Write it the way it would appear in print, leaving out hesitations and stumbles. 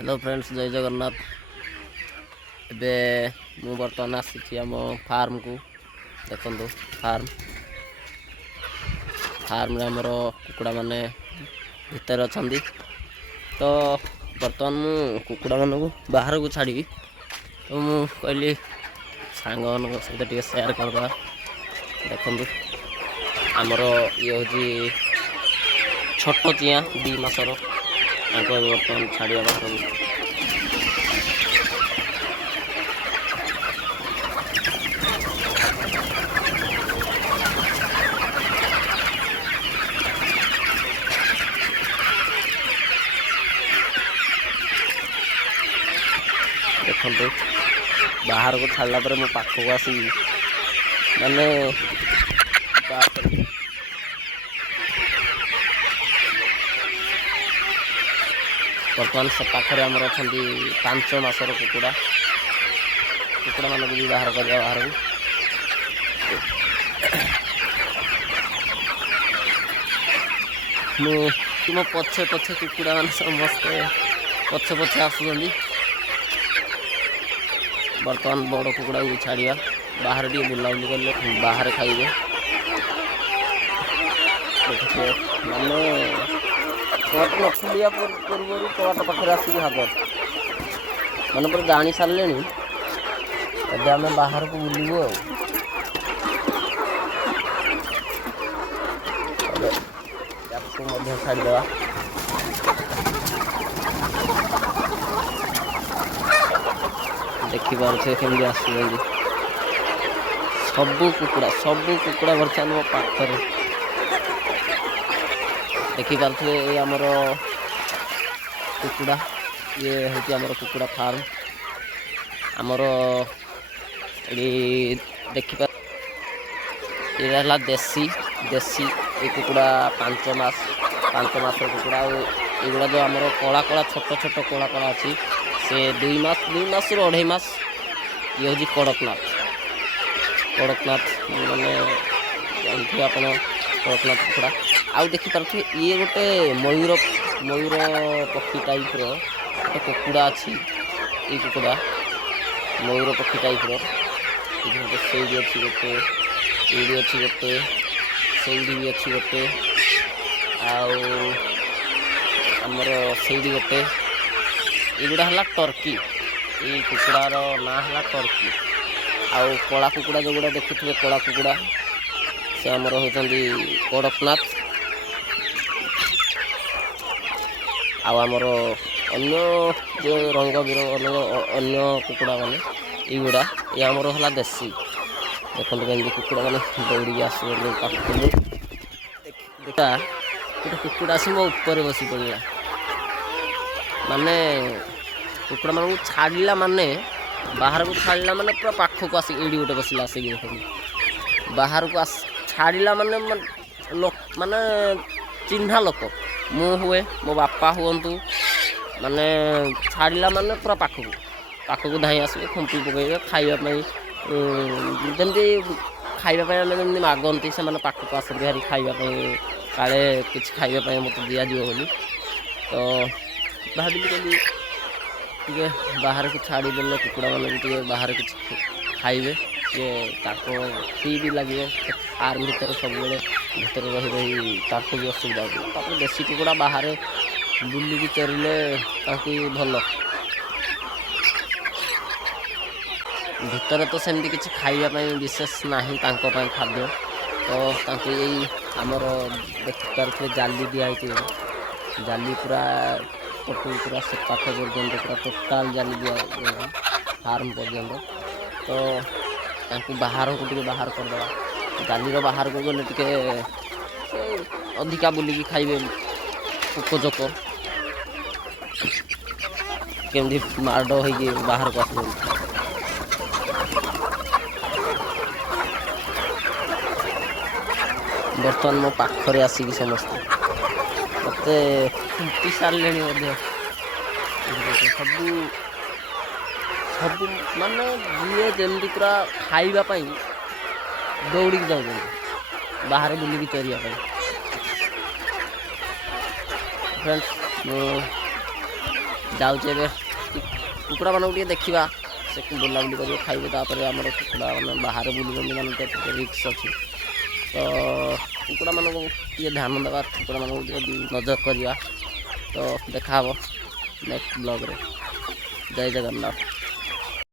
Hello friends जय जगन्नाथ। एबे मु बर्तमान आसी आम फार्म को देखो फार्म रे हमर कुकुड़ा माने भीतर अच्छा। तो बर्तमान मु कुकुड़ा मान को बाहर को छाड़ी तो मु कहली सांग मान सहित शेयर करवा। देखो आमर ये हूँ छोट चिया 2 मासर बर्तमान छाड़िया बाहर देखो बाहर को छाड़ला मो पाख को आसी माने बर्तमान से पाखे आमर अच्छा 5 मासर कुकुड़ा मान भी बाहर कर बाहर को मो पछे पछे कुकुड़ा मान समस्ते पछे पछे आसुँच। बर्तमान बड़ कुकुड़ा को छाड़िया बाहर टी बुलाबुली कले बाहर खाइबे माने कवाट न खुलिया पूर्व कवाट पाखे आसिक हाजर मैंने पूरा जानी सारे एबे आम बाहर को बुलू छाड़ीदे देखिपे केमी आस सबू कुकुड़ा बर्तमान मो पाखर देखिपे ये आमर कुकुड़ा ये हूँ आमर कुकुड़ा फार्म आमर देखिपा ये देसी देसी ये कुकुड़ा 5 मास कुकुड़ा युवा जो आमर कला कला छोट छोट कला कला अच्छी से 2 मास 2.5 मास ये हूँ कड़कनाथ मैंने जानते आप कड़कनाथ कुकुड़ा आउ देखिपे ये गोटे मयूर पक्षी टाइप रोटे कुकुड़ा अच्छी ये कुकुड़ा मयूर पक्षी टाइप रोटे शेडी अच्छी गोटे एडी अच्छी गोटे शेडी भी अच्छी गोटे आमर शेडी गोटे युवा है टर्की ये कुकुड़ार ना है टर्की आउ कला कुकुड़ा जो गुड़ा देखुए कला कुकुड़ा से आमर होती कड़कनाथ आमर अन्य जो रंग बिरंग अन्य कुकुड़ा माने युवा ये आमर है देसी देखो कमी कुकुड़ा मैंने दौड़ी आस देखा गोटे कुकुड़ा आस मो ऊपर बसी पड़ा माने कुकुड़ा मान छाड़ा माने बाहर को छाड़ा माने पूरा पाख को आसिक एडी गोटे बसला आसिक बाहर को छाड़ा माने माने चिन्हा लोक मु हुए मो बापा हूँ माने छाड़ा माने पूरा पाख को धाई आसवे खुंपी पकड़े खावाई जमी खावाई मागंती से पाख को आसती भारी खावाई काले किसी खावाई मत दिज्व बोली तो भाविली कभी टे बाहर को छाड़ीदे कुकुड़ा मान भी बाहर किसी खाइबे फ्री भी लगे फार्म भर सब भर रही भी असुविधा हो देसी कुकुड़ा बाहर बुलिकी चरिले भल भीतर तो सेमती किसी खाइबा विशेष ना खाद्य तो यही आमर देखिए जाली दिखाई जाली पूरा पटू पूरा से पाख पर्यंत पूरा टोटाल जाली दिया फार्म पर्यंत तो बाहर को बाहर करदे जाली बाहर को गले टे अधिका बुलिकी खाइबे पोकजोक केमती माड़ हो बाहर को आस बर्तमान मो पाखरे आसिक समस्ते मत खुंटी सारे सबू सब माने जी जमी पूरा खावाई दौड़ी जाऊँ बाहर बुलिकी चरिया फ्रेंड्स ଯାଉଛେ ଏବେ କୁକୁଡ଼ାମାନଙ୍କୁ ଟିକେ ଦେଖିବା ସେ ବୁଲାବୁଲି କରିବେ ଖାଇବେ ତାପରେ ଆମର କୁକୁଡ଼ା ମାନେ ବାହାରେ ବୁଲୁଛନ୍ତି ମାନେ ଟିକେ ରିକ୍ସ ଅଛି ତ କୁକୁଡ଼ାମାନଙ୍କୁ ଟିକେ ଧ୍ୟାନ ଦେବା କୁକୁଡ଼ାମାନଙ୍କୁ ଟିକେ ନଜର କରିବା ତ ଦେଖା ହେବ ନେକ୍ସଟ ବ୍ଲଗ୍ରେ ଜୟ ଜଗନ୍ନାଥ।